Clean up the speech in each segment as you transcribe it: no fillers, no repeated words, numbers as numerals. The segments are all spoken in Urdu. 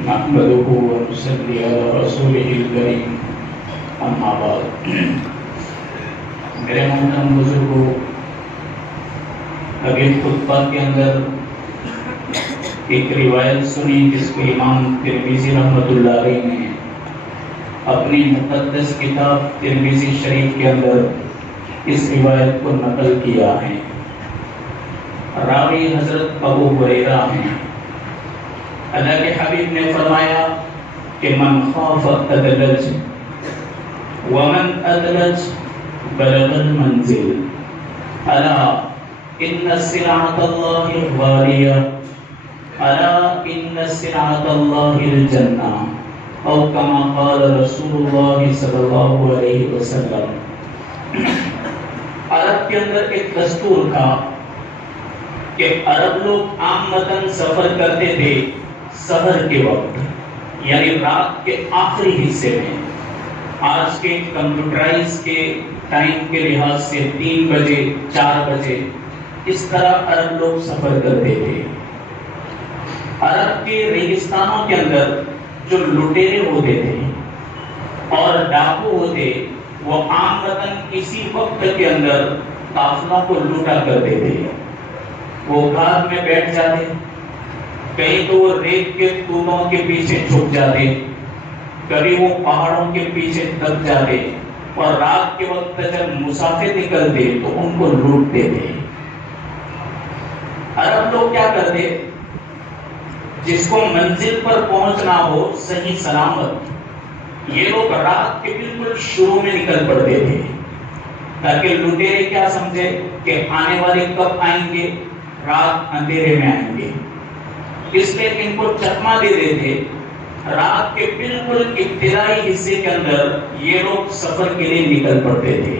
نحمده ونصلي على رسوله الكريم اما بعد. میرے محترم بزرگوں، ابھی خطبہ کے اندر ایک روایت سنی جس کو امام ترمذی رحمۃ اللہ علیہ نے اپنی مقدس کتاب ترمذی شریف کے اندر اس روایت کو نقل کیا ہے. راوی حضرت ابو ہریرہ ہیں. اللہ کے حبیب نے فرمایا کہ من خاف ادلج ومن ادلج بلغ المنزل الا ان سلعة الله غالية الا ان سلعة الله الجنة او كما قال رسول الله صلی اللہ علیہ وسلم. عرب کے اندر ایک دستور تھا کہ عرب لوگ عامتاً سفر کرتے تھے سحر کے وقت، یعنی رات کے آخری حصے میں. آج کے کمپیوٹرائز کے ٹائم کے لحاظ سے 3 بجے 4 بجے اس طرح عرب لوگ سفر کرتے تھے. عرب کے ریگستانوں کے اندر جو لٹیرے ہوتے تھے اور ڈاکو ہوتے، وہ عامتاً اسی وقت کے اندر قافلوں کو لوٹا کرتے تھے. وہ گھاٹ میں بیٹھ جاتے، کہیں تو وہ ریت کے تودوں کے پیچھے چھپ جاتے، کبھی وہ پہاڑوں کے پیچھے دب جاتے، اور رات کے وقت جب مسافر نکلتے تو ان کو لوٹتے تھے. عرب لوگ کیا کرتے، جس کو منزل پر پہنچنا ہو صحیح سلامت، یہ لوگ رات کے بالکل شروع میں نکل پڑتے تھے تاکہ لٹیرے کیا سمجھے کہ آنے والے کب آئیں گے، رات اندھیرے میں آئیں گے. اس لیے ان کو چکما دے دیتے. رات کے بالکل ابتدائی حصے کے اندر یہ لوگ سفر کے لیے نکل پڑتے تھے.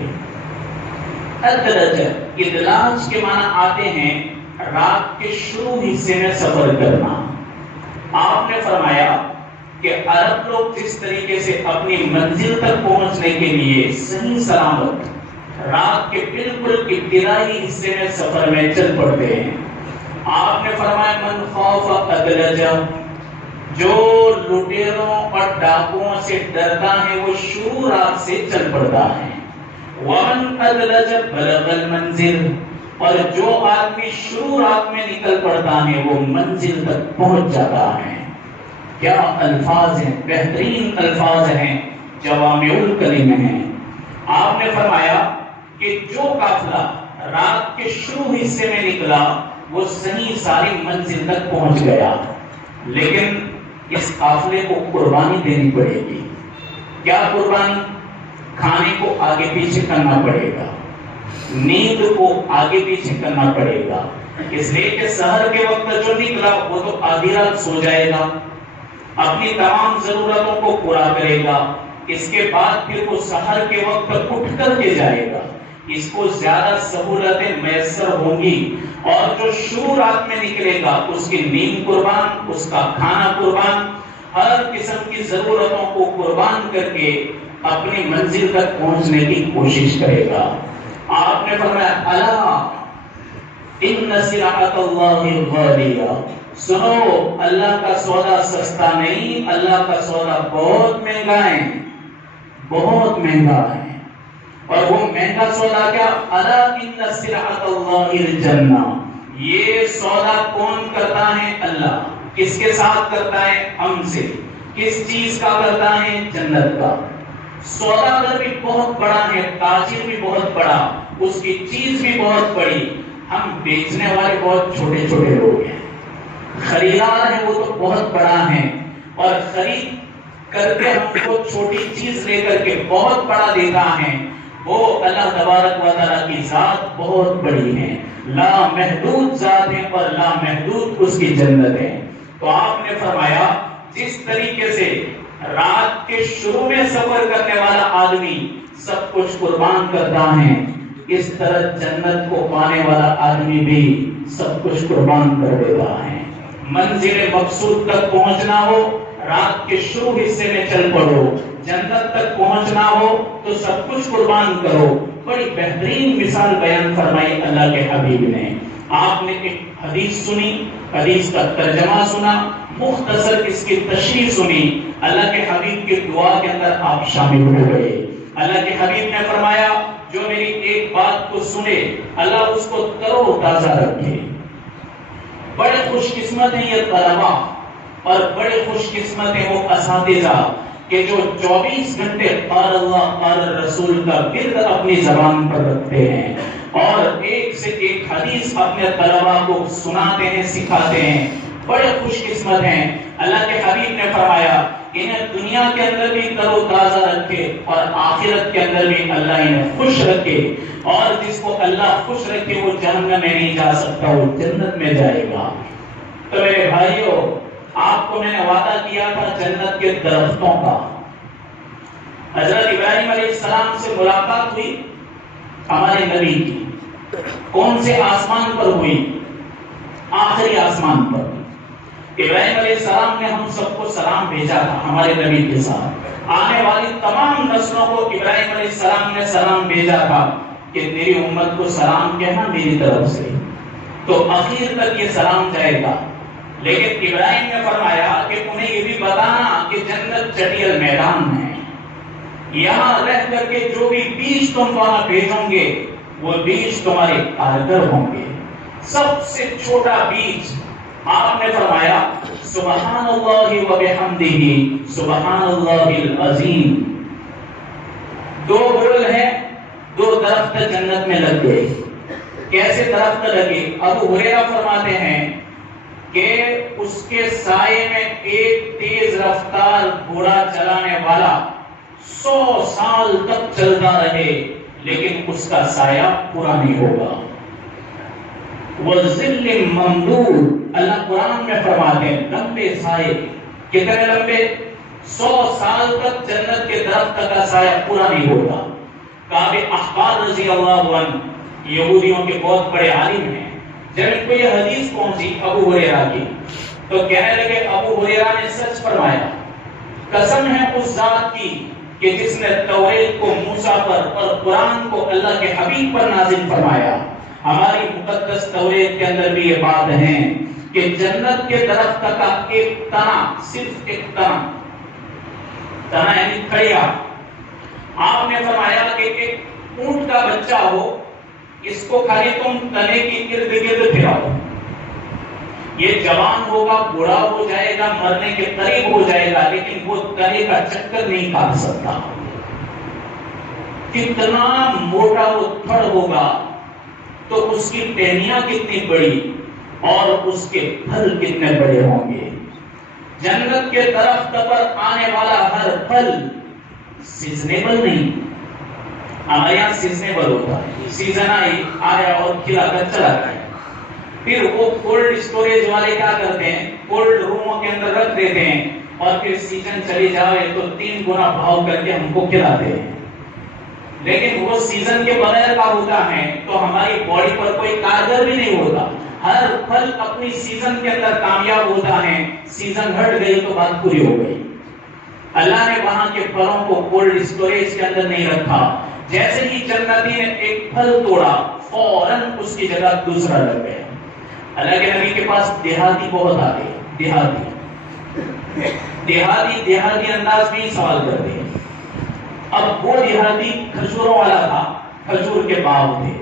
ادلج، ادلاج کے معنی آتے ہیں رات کے شروع حصے میں سفر کرنا. آپ نے فرمایا کہ عرب لوگ جس طریقے سے اپنی منزل تک پہنچنے کے لیے صحیح سلامت رات کے بالکل ابتدائی حصے میں سفر میں چل پڑتے ہیں. آپ نے فرمایا من خوف ادلج، جو لٹیروں اور ڈاکوؤں سے ڈرتا ہے وہ شروع رات سے چل پڑتا ہے. ومن ادلج بلغ المنزل، اور جو آدمی شروع رات میں نکل پڑتا ہے وہ منزل تک پہنچ جاتا ہے. کیا الفاظ ہیں، بہترین الفاظ ہیں، جوامع الکلم ہیں. آپ نے فرمایا کہ جو قافلہ رات کے شروع حصے میں نکلا وہ صحیح ساری منزل تک پہنچ گیا، لیکن اس قافلے کو قربانی دینی پڑے گی. کیا قربانی؟ کھانے کو آگے پیچھے کرنا پڑے گا، نیند کو آگے پیچھے کرنا پڑے گا. اس لیے کہ سحر کے وقت جو نکلا وہ تو آدھی رات سو جائے گا، اپنی تمام ضرورتوں کو پورا کرے گا. اس کے بعد پھر وہ سحر کے وقت اٹھ کر کے جائے گا. اس کو زیادہ سہولتیں میسر ہوں گی. اور جو شروع رات میں نکلے گا اس کی نیند قربان، اس کا کھانا قربان، ہر قسم کی ضرورتوں کو قربان کر کے اپنی منزل تک پہنچنے کی کوشش کرے گا. آپ نے فرمایا الا ان سلعة الله غالیہ، سنو اللہ کا سودا سستا نہیں، اللہ کا سودا بہت مہنگا ہے، بہت مہنگا ہے. اور وہ مہنگا سودا کیا؟ الا ان سلعة الله الجنہ، یہ سودا کون کرتا ہے؟ اللہ. کس کے ساتھ کرتا ہے؟ ہم سے. کس چیز کا کرتا ہے؟ جنت کا. سوداگر بھی بہت بڑا ہے، تاجر بھی بہت بڑا، اس کی چیز بھی بہت بڑی. ہم بیچنے والے بہت چھوٹے چھوٹے لوگ ہیں، خریدار ہیں وہ تو بہت بڑا ہے، اور خرید کر کے ہم کو چھوٹی چیز لے کر کے بہت بڑا دیتا ہے. وہ اللہ تبارک و تعالیٰ کی ذات بہت بڑی ہے، لا محدود ذات ہے اور لا محدود اس کی جنت ہے. تو آپ نے فرمایا جس طریقے سے رات کے شروع میں سفر کرنے والا آدمی سب کچھ قربان کرتا ہے، اس طرح جنت کو پانے والا آدمی بھی سب کچھ قربان کر دیتا ہے. منزل مقصود تک پہنچنا ہو رات کے شروع حصے میں چل پڑو، جنت تک پہنچنا ہو تو سب کچھ قربان کرو. بڑی بہترین مثال بیان فرمائی اللہ کے حبیب نے. آپ نے ایک حدیث سنی، حدیث کا ترجمہ سنا، مختصر اس کی تشریح سنی، اللہ کے حبیب کی دعا کے اندر آپ شامل ہو گئے۔ اللہ کے حبیب نے فرمایا جو میری ایک بات کو سنے اللہ اس کو تر و تازہ رکھے۔ بڑے خوش قسمت ہیں یہ طلبا اور بڑے خوش قسمت ہیں وہ اساتذہ کہ جو 24 گھنٹے قال اللہ قال رسول کا ورد اپنی زبان پر رکھتے ہیں اور ایک سے ایک حدیث اپنے طلبا کو سناتے ہیں، سکھاتے ہیں۔ بڑے خوش قسمت ہیں۔ اللہ کے حبیب نے فرمایا انہیں دنیا کے اندر بھی تر و تازہ رکھے اور آخرت کے اندر بھی اللہ انہیں خوش رکھے، اور جس کو اللہ خوش رکھے وہ جہنم میں نہیں جا سکتا، وہ جنت میں جائے گا۔ تو میرے بھائیوں، آپ کو میں نے وعدہ کیا تھا جنت کے درختوں کا۔ حضرت ابراہیم علیہ السلام سے ملاقات ہوئی ہمارے نبی کی، کون سے آسمان پر ہوئی؟ آخری آسمان پر۔ ابراہیم علیہ السلام نے ہم سب کو سلام بھیجا تھا ہمارے نبی کے ساتھ، آنے والی تمام نسلوں کو ابراہیم علیہ السلام نے سلام بھیجا تھا کہ تیری امت کو سلام کہنا میری طرف سے، تو اخیر تک یہ سلام جائے گا۔ لیکن ابراہیم نے فرمایا کہ انہیں یہ بھی بتانا کہ جنت چٹیل میدان ہے، یہاں رہ کر کے جو بھی بیج تم وہاں بھیجو گے وہ بیج تمہارے کارگر ہوں گے۔ سب سے چھوٹا بیج آپ نے فرمایا سبحان اللہ و بحمدہ سبحان اللہ العظیم۔ دو برل ہیں، دو درخت جنت میں لگ گئے۔ کیسے درخت لگے؟ ابو ہریرہ فرماتے ہیں کہ اس کے سائے میں ایک تیز رفتار گھوڑا چلانے والا 100 سال تک چلتا رہے لیکن اس کا سایہ پورا نہیں ہوگا۔ وَظِلٍّ مَمْدُودٍ، اللہ قرآن میں فرماتے ہیں لمبے سائے، کتنے لمبے؟ 100 سال تک جنت کے درخت کا سایہ پورا نہیں ہوتا۔ کعب احبار رضی اللہ عنہ یہودیوں کے بہت بڑے عالم ہیں، جب ان کو یہ حدیث پہنچی ابو ہریرہ کی تو کہنے لگے ابو ہریرہ نے سچ فرمایا، قسم ہے اس ذات کی کہ جس نے توریت کو موسیٰ پر اور قرآن کو اللہ کے حبیب پر نازل فرمایا۔ ہماری مقدس توریت کے اندر بھی یہ بات ہے کہ جنت کے درخت کا ایک تنا، صرف ایک تنا یعنی کھڑیا، آپ نے فرمایا کہ ایک اونٹ کا بچہ ہو، اس کو خالی تم تنے کی ارد گرد پھراؤ، یہ جوان ہوگا، بوڑھا ہو جائے گا، مرنے کے قریب ہو جائے گا، لیکن وہ تنے کا چکر نہیں کاٹ سکتا۔ کتنا موٹا وہ تھڑ ہوگا تو اس کی ٹہنیاں کتنی بڑی اور اس کے پھل کتنے بڑے ہوں گے۔ جنت کے درخت پر آنے والا ہر پھل سیزنیبل نہیں، ہمارے یہاں سیزنیبل ہوتا ہے، سیزن آیا اور کھلا کر چلا گیا۔ پھر وہ کولڈ اسٹوریج والے کیا کرتے ہیں، کولڈ روموں کے اندر رکھ دیتے ہیں اور پھر سیزن چلی جائے تو 3 گنا بھاؤ کر کے ہم کو کھلاتے ہیں۔ لیکن وہ سیزن کے بغیر کا ہوتا ہے تو ہماری باڈی پر کوئی کارگر بھی نہیں ہوتا۔ ہر پھل اپنی سیزن کے اندر کامیاب ہوتا ہے، سیزن ہٹ گئی تو بات پوری ہو گئی۔ اللہ نے وہاں کے پھلوں کو کولڈ اسٹوریج کے اندر نہیں رکھا، جیسے ہی جنتی نے ایک پھل توڑا فوراً اس کی جگہ دوسرا لگ گیا۔ اللہ کے نبی کے پاس دیہاتی بہت آتے ہیں، دیہاتی انداز میں سوال کرتے ہیں۔ اب وہ دیہاتی کھجوروں والا تھا، کھجور کے باغ تھے،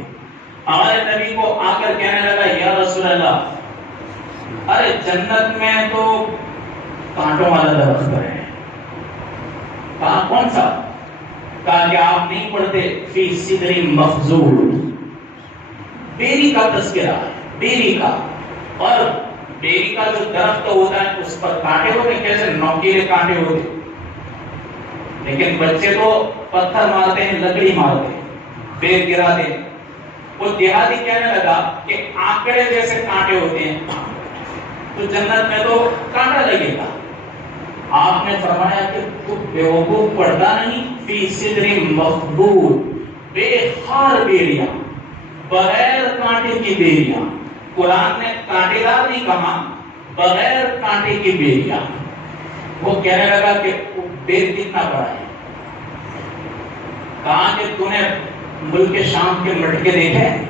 ہمارے نبی کو آ کر کہنے لگا یا رسول اللہ، ارے جنت میں تو کانٹوں والا درخت ہے۔ کہا کون سا؟ کہا کہ آپ نہیں پڑھتے فی سدر مخضود، بیری کا تذکرہ ہے، بیری کا، اور بیری کا جو درخت ہوتا ہے اس پر کانٹے ہوتے، کیسے نوکیلے کانٹے ہوتے، لیکن بچے تو پتھر مارتے ہیں، لکڑی مارتے ہیں، بیر گراتے ہیں۔ وہ دیہاتی کہنے لگا کہ آنکڑے جیسے کانٹے ہوتے ہیں تو جنت میں تو کانٹا لگے گا۔ آپ نے فرمایا کہ تو بیوقوف پڑھتا نہیں، فی سدر مخضود، بے خار بیریاں، بغیر کانٹے کی بیریاں۔ قرآن نے کانٹے دار نہیں کہا، بغیر کانٹے کی بیریاں۔ وہ کہنے لگا کہ بیر کتنا بڑا ہے؟ کہا کہ تو نے ملک شام کے مٹکے دیکھے ہیں؟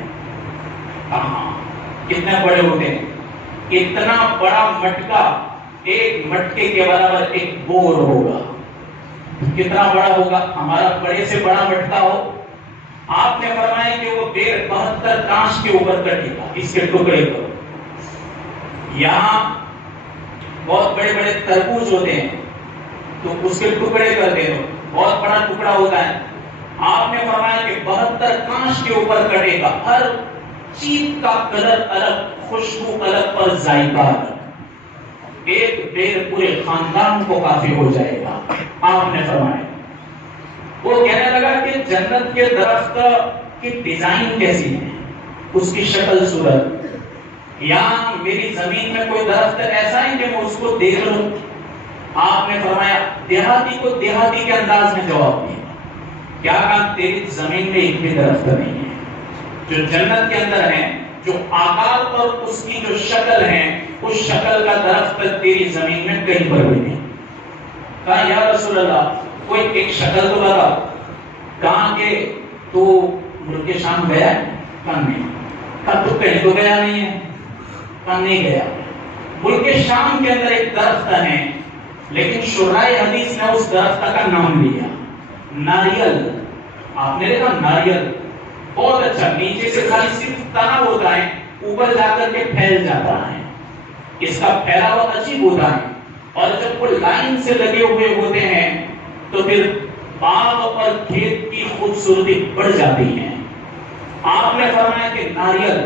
کہاں کتنے بڑے ہوتے ہیں؟ اتنا بڑا مٹکا ایک مٹکے کے برابر ایک بور ہوگا. کتنا بڑا ہوگا؟ ہمارا بڑے سے بڑا مٹکا ہو. آپ نے فرمایا کہ وہ بیر 72 کانچ کے اوپر کٹے گا، اس کے ٹکڑے پر. یہاں بہت بڑے بڑے تربوز ہوتے ہیں تو اس کے ٹکڑے کر دے دو، بہت بڑا ٹکڑا ہوتا ہے. آپ نے فرمایا کہ 72 کانچ کے اوپر کٹے گا، ہر چیز کا کلر الگ، خوشبو الگ اور ذائقہ الگ. ایک بیر پورے خاندان کو کافی ہو جائے گا. آپ نے فرمایا. وہ کہنے لگا کہ جنت کے درخت کی ڈیزائن کیسی ہے، اس کی شکل صورت، یا میری زمین میں کوئی درخت ایسا ہے کہ میں اس کو دیکھ لوں؟ آپ نے فرمایا دیہاتی کو دیہاتی کے انداز میں جواب دیا. کیا کہا؟ تیری زمین میں ایک بھی درخت نہیں ہے. جو جنت کے اندر ہے، جو آکار اور اس کی جو شکل ہے، اس شکل کا درخت تیری زمین میں کہیں پر بھی نہیں. کہا یا رسول اللہ کوئی ایک شکل تو بتا. کہاں کہ تو ملک شام گیا ہے؟ کہاں نہیں. کہا تو کہیں تو گیا نہیں ہے؟ کہاں نہیں گیا. ملک شام کے اندر ایک درخت ہے، لیکن شرائع حدیث نے اس درخت کا نام لیا ناریل. آپ نے دیکھا ناریل بہت اچھا، نیچے سے خالی صرف تنا ہوتا ہے، اوپر جا کر کے پھیل جاتا ہے. اس کا پھیلاوا عجیب ہوتا ہے، اور جب وہ لائن سے لگے ہوئے ہوتے ہیں تو پھر باغ اور کھیت کی خوبصورتی بڑھ جاتی ہے. آپ نے فرمایا کہ ناریل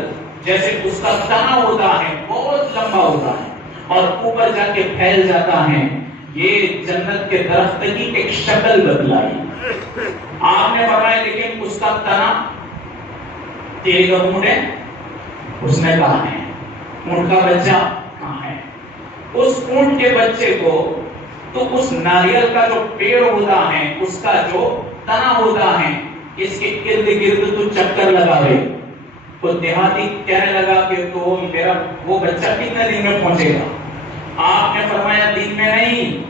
جیسے اس کا تنا ہوتا ہے بہت لمبا ہوتا ہے اور اوپر جا کے پھیل جاتا ہے، یہ جنت کے درخت کی ایک شکل بتلائی. آپ نے فرمایا لیکن اس کا تنا تیرے کا اونٹ ہے؟ اس نے کہا ہے. اونٹ کا بچہ کہاں ہے؟ اس اونٹ کے بچے کو تو اس ناریل کا جو پیڑ ہوتا ہے، اس کا جو تنا ہوتا ہے، اس کے ارد گرد تو چکر لگاوے. تو دیہاتی کہنے لگا کہ تو میرا وہ بچہ کتنے دن میں پہنچے گا؟ آپ نے فرمایا دن میں نہیں،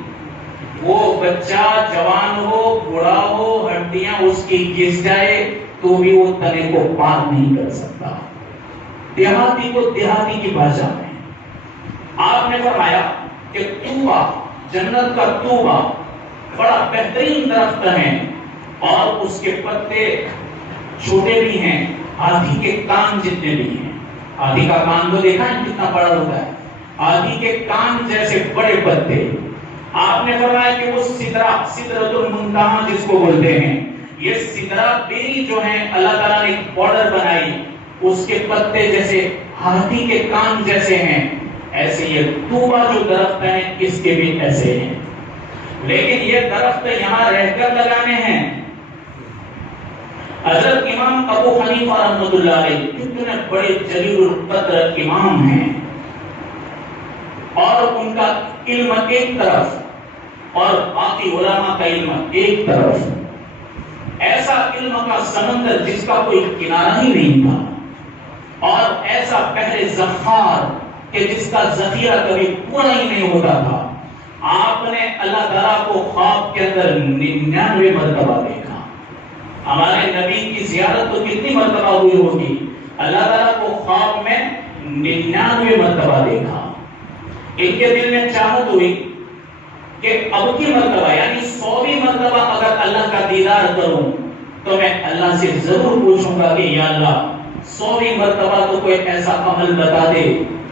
وہ بچہ جوان ہو، بوڑھا ہو، ہڈیاں اس کی گھس جائے تو بھی وہ تنے کو پار نہیں کر سکتا. دیہاتی کو دیہاتی کی بھاشا میں آپ نے فرمایا کہ طوبہ، جنت کا طوبہ بڑا بہترین درخت ہے اور اس کے پتے چھوٹے بھی ہیں، ہاتھی کے کان جتنے بھی ہیں. ہاتھی کا کان تو دیکھا ہے کتنا بڑا ہوتا ہے، ہاتھی کے کان جیسے بڑے پتے. آپ نے فرمایا کہ وہ سدرۃ المنتہا جس کو بولتے ہیں، یہ سدرہ بیری جو ہے اللہ تعالیٰ نے ایک بارڈر بنائی، اس کے پتے جیسے ہاتھی کے کان جیسے ہیں، ایسے یہ طوبہ جو درخت ہیں اس کے بھی ایسے ہیں. لیکن یہ درخت یہاں رہ کر لگانے ہیں. حضرت امام ابو حنیفہ رحمۃ اللہ علیہ کتنے بڑے جلیل القدر امام ہیں، اور ان کا علم ایک طرف اور باقی علماء کا علم ایک طرف. ایسا علم کا سمندر جس کا کوئی کنارہ ہی نہیں تھا، اور ایسا بحر ذخار کہ جس کا ذخیرہ کبھی پورا ہی نہیں ہوتا تھا. آپ نے اللہ تعالیٰ کو خواب کے اندر 99 مرتبہ دیکھا. ہمارے نبی کی زیارت تو کتنی مرتبہ ہوئی ہوگی، اللہ تعالیٰ کو خواب میں 99 مرتبہ دیکھا. ان کے دل میں چاہت ہوئی کہ اب کی مرتبہ یعنی 100ویں مرتبہ اگر اللہ کا دیدار کروں تو میں اللہ سے ضرور پوچھوں گا کہ یا اللہ 100ویں مرتبہ تو کوئی ایسا عمل بتا دے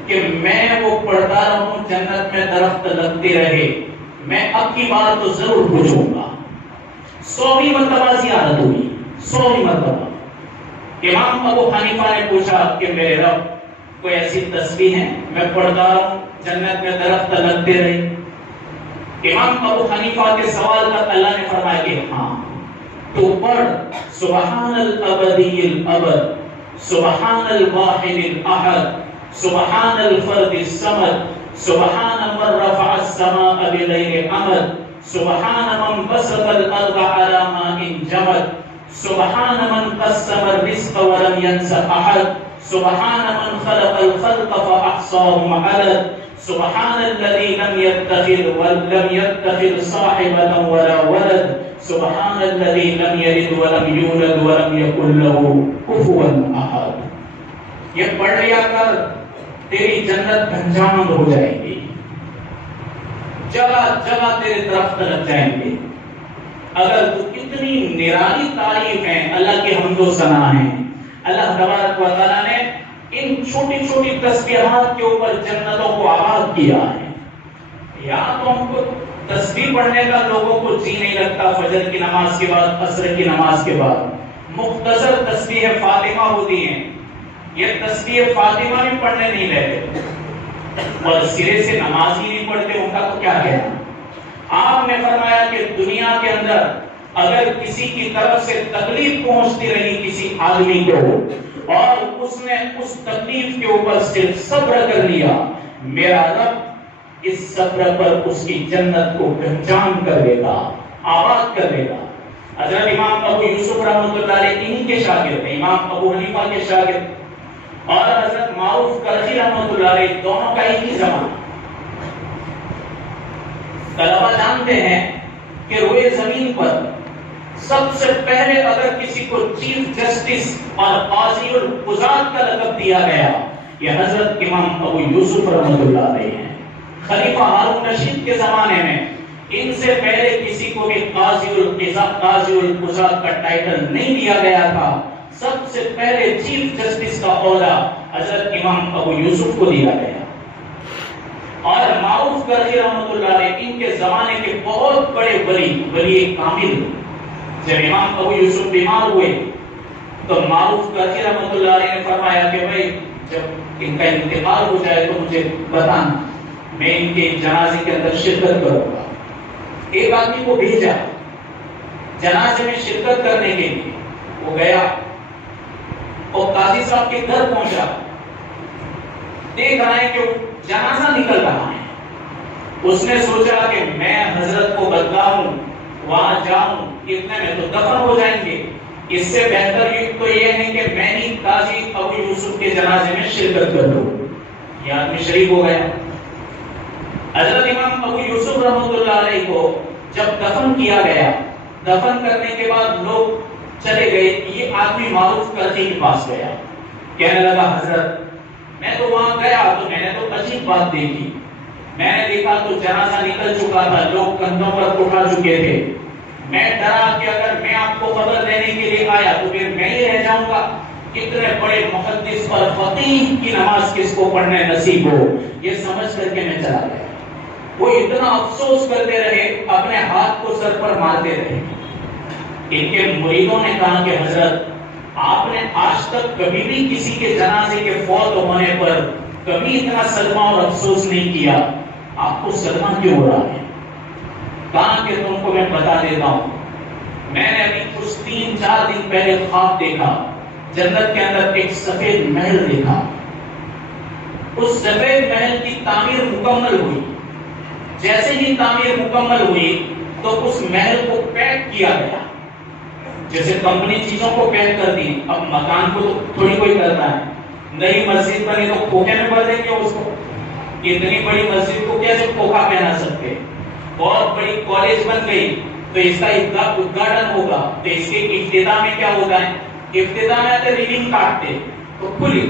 کہ میں وہ پڑھتا رہوں، جنت میں درخت لگتے رہے. میں اب کی بار تو ضرور پوچھوں گا. 100ویں مرتبہ زیارت ہوئی، 100ویں مرتبہ. امام ابو حنیفہ نے پوچھا کہ میرے رب کوئی ایسی تسبیح ہے میں پڑھتا رہوں جنت میں درخت لگتے رہے؟ امام ابو حنیفہ کے سوال پر اللہ نے فرمایا کہ ہاں تو پڑھ سبحان الابدی الابد، سبحان الواحد الاحد، سبحان الفرد الصمد، سبحان من رفع السماء بغیر عمد، سبحان من بسط الارض على ماء جمد، سبحان من قسم الرزق ولم ينس احد، سبحان من خلق الخلق فاحصاهم عدد، سبحان الذي لم يتخذ صاحبة ولا ولد، سبحان الذي لم يلد ولم يولد ولم يكن له كفوا احد. یہ پڑھ لیا کر تیری جنت گھنجامند ہو جائے گی. جگہ جگہ تیرے طرف طلب جائیں گے. اگر تو اتنی نرالی تعریف ہے اللہ کے حمد و ثنا ہے. اللہ تبارک و تعالیٰ نے ان چھوٹی چھوٹی تسبیحات کے اوپر جنتوں کو آباد کیا ہے. یا تو ہم کو تسبیح پڑھنے کا لوگوں کو جی نہیں لگتا فجر کی نماز کے بعد عصر کی نماز کے بعد. مختصر تسبیح فاطمہ ہوتی ہیں, یہ تسبیح فاطمہ بھی پڑھنے نہیں لیتے اور سرے سے نماز ہی نہیں پڑھتے, ان کا تو کیا کہنا. آپ نے فرمایا کہ دنیا کے اندر اگر کسی کی طرف سے تکلیف پہنچتی رہی کسی آدمی کو اور اس نے اس تکلیف کے اوپر سے صبر کر لیا, میرا رب اس صبر پر اس کی جنت کو پہچان کر دے گا, آباد کر دے گا. حضرت امام ابو یوسف رحمۃ اللہ علیہ انہی کے شاگرد ہیں, امام ابو حنیفہ کے شاگرد, اور حضرت معروف کرخی رحمۃ اللہ علیہ, دونوں کا ایک ہی زمانہ. طلبہ جانتے ہیں کہ روئے زمین پر سب سے پہلے اگر کسی کو چیف جسٹس اور قاضی القضات کا لقب دیا گیا یہ حضرت امام ابو یوسف رحمۃ اللہ علیہ ہیں. خلیفہ ہارون رشید کے زمانے میں ان سے پہلے کسی کو بھی قاضی القضات کا ٹائٹل نہیں دیا گیا تھا. سب سے پہلے چیف جسٹس کا عہدہ حضرت امام ابو یوسف کو دیا گیا. اور معروف کرخی رحمۃ اللہ علیہ ان کے زمانے کے بہت بڑے ولی کامل. جب امام ابو یوسف بیمار ہوئے تو معروف کرخی رحمۃ اللہ علیہ نے فرمایا کہ بھائی جب ان کا انتقال ہو جائے تو مجھے بتانا, میں ان کے جنازے کے اندر شرکت کروں گا. ایک آدمی کو بھیجا جنازے میں شرکت کرنے کے لیے. وہ گیا اور قاضی صاحب کے گھر پہنچا, دیکھ رہا ہے کہ جنازہ نکل رہا ہے. اس نے سوچا کہ میں حضرت کو بتلاؤں, وہاں جاؤں, اتنے میں تو دفن ہو جائیں گے. اس سے بہتر تو یہ ہے کہ میں ہی قاضی ابو یوسف کے جنازے میں شرکت کر لوں. یہ آدمی شریک ہو گیا. حضرت امام ابو یوسف رحمۃ اللہ علیہ کو جب دفن کیا گیا, دفن کرنے کے بعد لوگ چلے گئے. یہ آدمی معروف کرخی کے پاس گیا, کہنے لگا حضرت میں تو وہاں گیا تو میں نے تو عجیب بات دیکھی. میں نے دیکھا تو جنازہ نکل چکا تھا, لوگ کندھوں پر اٹھا چکے تھے. میں ڈرا کہ اگر میں آپ کو خبر دینے کے لیے آیا تو پھر میں ہی رہ جاؤں گا. اتنے بڑے محدث اور فقیہ کی نماز کس کو پڑھنے نصیب ہو, یہ سمجھ کر کے میں چلا گیا. وہ اتنا افسوس کرتے رہے, اپنے ہاتھ کو سر پر مارتے رہے. ان کے مریدوں نے کہا کہ حضرت آپ نے آج تک کبھی بھی کسی کے جنازے کے فوت ہونے پر کبھی اتنا صدمہ اور افسوس نہیں کیا, آپ کو صدمہ کیوں ہو رہا ہے؟ کہا کہ تم کو میں بتا دیتا ہوں. میں نے ابھی کچھ 3-4 دن پہلے خواب دیکھا, جنت کے اندر ایک سفید محل دیکھا. اس سفید محل کی تعمیر مکمل ہوئی. جیسے ہی تعمیر مکمل ہوئی تو اس محل کو پیک کیا گیا, جیسے کمپنی چیزوں کو پیک کر دی. اب مکان کو تو تھوڑی کوئی کرنا ہے, نئی مسجد بنی تو کھوکھے میں بھر دیں گے اس کو. اتنی بڑی مسجد کو کیسے کھوکھا پہنا سکتے. بہت بڑی کالج بن گئی تو اس کا ادگھاٹن ہوگا, تو اس کے افتتاح میں کیا ہوتا ہے, افتتاح میں آتے ریبن کاٹتے تو کھلی.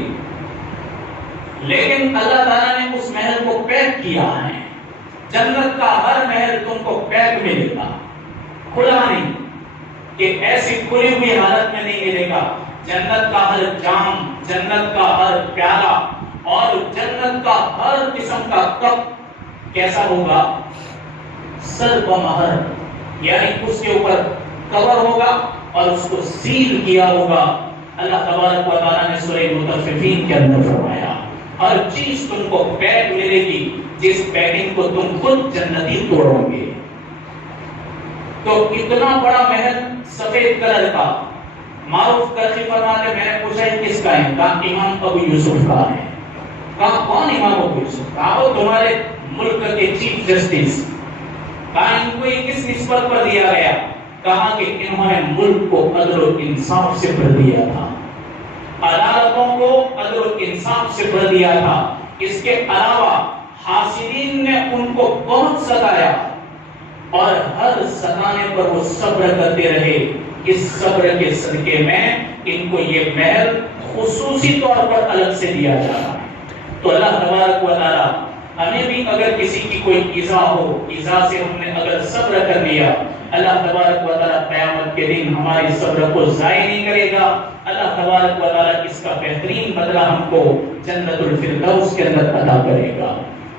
لیکن اللہ تعالیٰ نے اس محل کو پیک کیا ہے. جنت کا ہر محل تم کو پیک ملے گا, کھلا نہیں, کہ ایسی کھلی ہوئی حالت میں نہیں ملے گا. جنت کا ہر جام, جنت کا ہر پیالہ اور جنت کا ہر قسم کا کپ کیسا ہوگا, سر بمہر, یعنی اس کے اوپر کور ہوگا اور اس کو سیل کیا ہوگا. اللہ تبارک و تعالیٰ نے سورہ مطففین کے اندر فرمایا ہر چیز تم کو پیک ملے گی, جس پیکنگ کو تم خود جنتی توڑو گے. تو اتنا بڑا محل سفید کلر کا. معروف کرخی فرماتے میں نے پوچھا یہ کس کا ہے, کہا امام ابو یوسف کا ہے. کہا کون امام ابو یوسف؟ کہا وہ تمہارے ملک کے چیف جسٹس. کہا ان کو یہ کس نسبت پر دیا گیا؟ کہا کہ انہوں نے ملک کو عدل و انصاف سے بھر دیا تھا, عدالتوں کو عدل و انصاف سے بھر دیا تھا. اس کے علاوہ حاسدین نے ان کو بہت ستایا اور ہر ستانے پر وہ صبر کرتے رہے. اس صبر کے صدقے میں ان کو یہ محل خصوصی طور پر الگ سے دیا جا رہا ہے. تو اللہ تبارک و تعالی ہمیں بھی اگر کسی کی کوئی ایذا ہو، ایذا سے ہم نے اگر صبر کر لیا، اللہ تبارک و تعالیٰ قیامت کے دن ہماری صبر کو ضائع نہیں کرے گا۔ اللہ تبارک و تعالیٰ اس کا بہترین بدلہ ہم کو جنت الفردوس کے اندر عطا کرے گا۔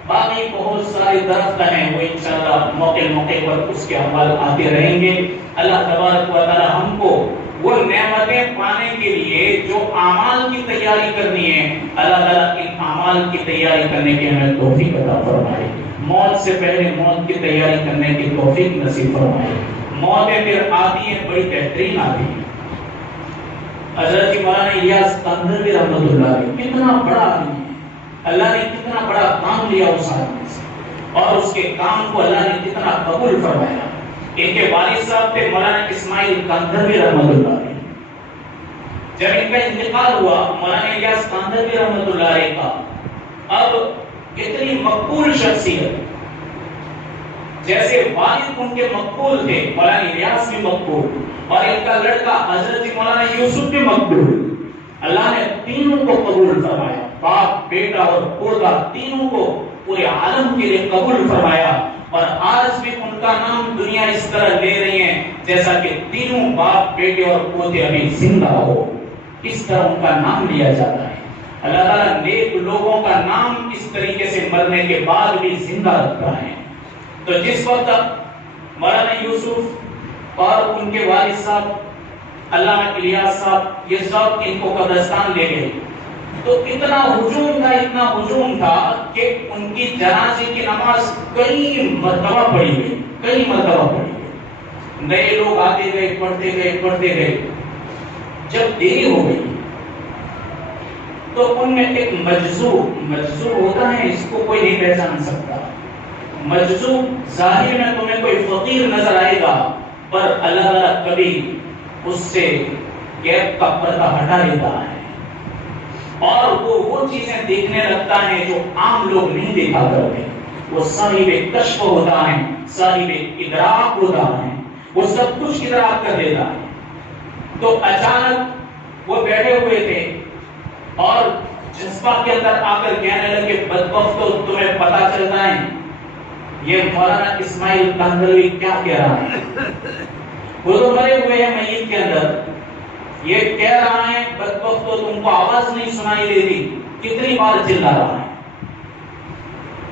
باقی بہت سارے درخت ہیں، وہ انشاءاللہ موقع پر اس کے احوال آتے رہیں گے۔ اللہ تبارک و تعالیٰ ہم کو وہ نعمتیں پانے کے لیے جو اعمال کی تیاری کرنی ہے، اللہ تعالیٰ ان اعمال کی تیاری کرنے کی ہمیں توفیق عطا فرمائے۔ موت سے پہلے موت کی تیاری کرنے کی توفیق نصیب فرمائے۔ موتیں پھر آتی ہیں، بڑی بہترین آتی ہیں۔ حضرت مولانا الیاس کندھروی رحمۃ اللہ علیہ کتنا بڑا آدمی ہے، اللہ نے کتنا بڑا کام لیا اس آدمی سے، اور اس کے کام کو اللہ نے کتنا قبول فرمایا۔ ان کے والد صاحب تھے مولانا اسماعیل کندھروی رحمۃ اللہ علیہ۔ جب ان کا انتقال ہوا مولانا الیاس کندھروی رحمۃ اللہ علیہ کا، اب اتنی مقبول شخصیت، جیسے والد ان کے مقبول تھے، مولانا الیاس بھی مقبول، اور ان کا لڑکا حضرت مولانا یوسف بھی مقبول، اللہ نے تینوں کو قبول فرمایا، باپ بیٹا اور پوتا تینوں کو پورے عالم کے لیے قبول فرمایا۔ اور آج بھی ان کا نام دنیا اس طرح لے رہی ہے جیسا کہ تینوں باپ بیٹے اور پوتے ابھی زندہ ہو، اس طرح ان کا نام لیا جاتا ہے۔ اللہ تعالیٰ نیک لوگوں کا نام اس طریقے سے مرنے کے بعد بھی زندہ رکھتا ہے۔ تو جس وقت مولانا یوسف اور ان کے والد صاحب علامہ الیاس صاحب یہ سب ان کو قبرستان لے گئے، تو اتنا ہجوم تھا کہ ان کی جنازے کی نماز کئی مرتبہ پڑھی گئی۔ نئے لوگ آتے گئے، پڑھتے گئے۔ جب دیری ہو گئی تو ان میں ایک مجذوب ہوتا ہے، اس کو کوئی نہیں پہچان سکتا۔ مجذوب ظاہر میں تمہیں کوئی فقیر نظر آئے گا، پر اللہ تعالیٰ کبھی اس سے غیب کا پردہ ہٹا لیتا ہے، اور وہ چیزیں دیکھنے لگتا ہے جو عام لوگ نہیں دیکھا کرتے۔ وہ صاحب کشف ہوتا ہے، صاحب ادراک ہوتا ہے، وہ سب کچھ ادراک کر دیتا ہے۔ تو اچانک وہ بیٹھے ہوئے تھے اور جذبہ کے اندر آ کر کہنے لگے، بدبختو تمہیں پتا چلتا ہے یہ مولانا اسماعیل کندھروی کیا کہہ رہا ہے؟ وہ تو مرے ہوئے ہیں میت کے اندر، یہ کہہ رہا ہے بدبختو تم کو آواز نہیں سنائی دیتی، کتنی بار چلا رہا ہے۔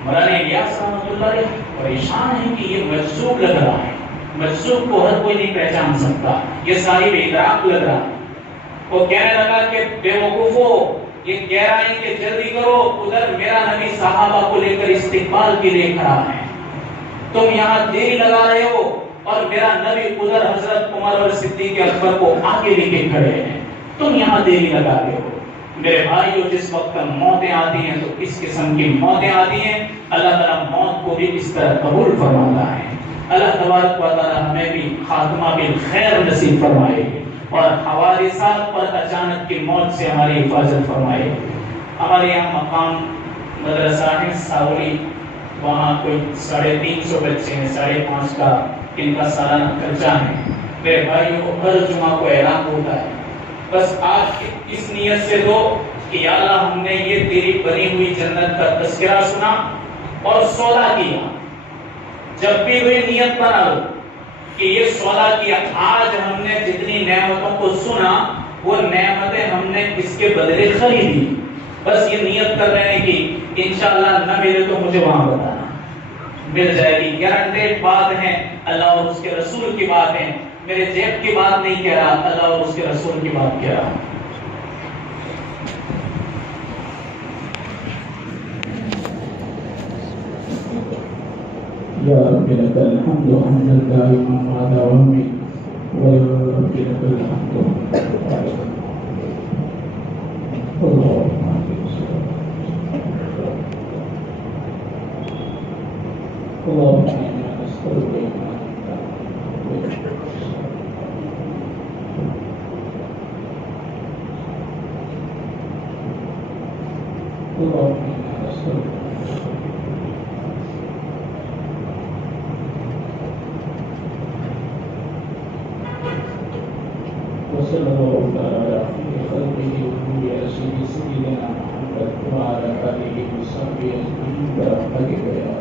مولانا الیاس رحمۃ اللہ علیہ پریشان ہے کہ یہ مجذوب لگ رہا ہے، مجذوب کو ہر کوئی نہیں پہچان سکتا، یہ صاحب ادراک لگ رہا ہے۔ وہ کہنے لگا کہ بے وقوفو، یہ کہہ رہا ہے کہ جلدی کرو، ادھر میرا نبی صحابہ کو لے کر استقبال کے لیے کھڑا ہے، تم یہاں دیری لگا رہے ہو، اور میرا نبی ادھر حضرت عمر اور صدیق اکبر کو آگے لے کے کھڑے ہیں، تم یہاں دیری لگا رہے ہو۔ میرے بھائیو، جس وقت موتیں آتی ہیں تو اس قسم کی موتیں آتی ہیں، اللہ تعالیٰ موت کو بھی اس طرح قبول فرماتا ہے۔ اللہ تبارک و تعالیٰ ہمیں بھی خاتمہ بالخیر نصیب فرمائے، اور حوادثات پر اچانک کی موت سے ہماری حفاظت فرمائے۔ ہمارے یہاں مقام مدرسہ ہے ساولی، وہاں کوئی 350 بچے ہیں، 5.5 کا ان کا سالانہ خرچہ ہے۔ میرے بھائیوں، ہر جمعہ کو اعلان ہوتا ہے، بس آج اس نیت سے دو کہ یا اللہ ہم نے یہ تیری بنی ہوئی جنت کا تذکرہ سنا اور سودا کیا۔ جب بھی کوئی نیت بنا لو کہ یہ سودا کیا، آج ہم نے جتنی نعمتوں کو سنا وہ نعمتیں ہم نے اس کے بدلے خریدی، بس یہ نیت کر رہے ہیں کہ انشاءاللہ نہ ملے تو مجھے وہاں بتانا، مل جائے گی، گارنٹیڈ بات ہے، اللہ اور اس کے رسول کی بات ہے، میرے جیب کی بات نہیں کہہ رہا، اللہ اور اس کے رسول کی بات کہہ رہا ہوں۔ یا رب لک الحمد حمدا دائما مع دوامک، ویا رب لک الحمد اللهم اللهم انا نسألك اللهم انا نسألك وصلى الله على خير خلقه ونور سيدنا محمد وعلى آله وصحبه أجمعين برحمتك يا